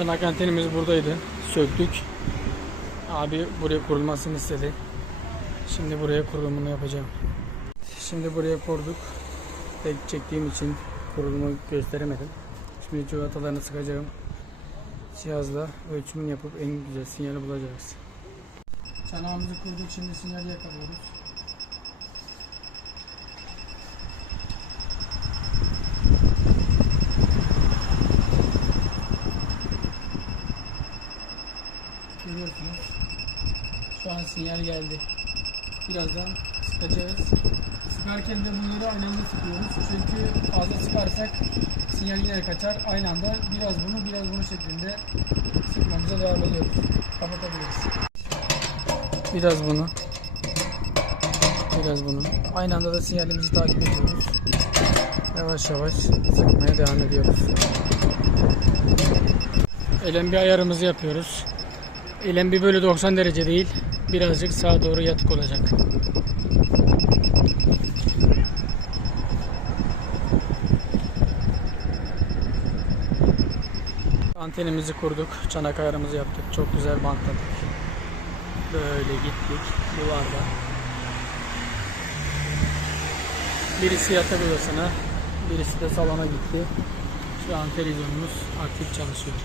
Çanak antenimiz buradaydı. Söktük. Abi buraya kurulmasını istedi. Şimdi buraya kurulumunu yapacağım. Şimdi buraya kurduk. Tek çektiğim için kurulumu gösteremedim. Şimdi civatalarını sıkacağım. Cihazla ölçümünü yapıp en güzel sinyali bulacağız. Çanağımızı kurduk. Şimdi sinyali yakalıyoruz. Görüyorsunuz. Şu an sinyal geldi. Birazdan sıkacağız. Sıkarken de bunları aynı anda sıkıyoruz. Çünkü fazla sıkarsak sinyal yine kaçar. Aynı anda biraz bunu biraz bunu şeklinde sıkmamıza devam ediyoruz. Kapatabiliriz. Biraz bunu. Biraz bunu. Aynı anda da sinyalimizi takip ediyoruz. Yavaş yavaş sıkmaya devam ediyoruz. LMB ayarımızı yapıyoruz. LMB böyle 90 derece değil. Birazcık sağa doğru yatık olacak. Antenimizi kurduk. Çanak ayarımızı yaptık. Çok güzel bantladık. Böyle gittik duvarda. Birisi yatak odasına, birisi de salona gitti. Şu an televizyonumuz aktif çalışıyor.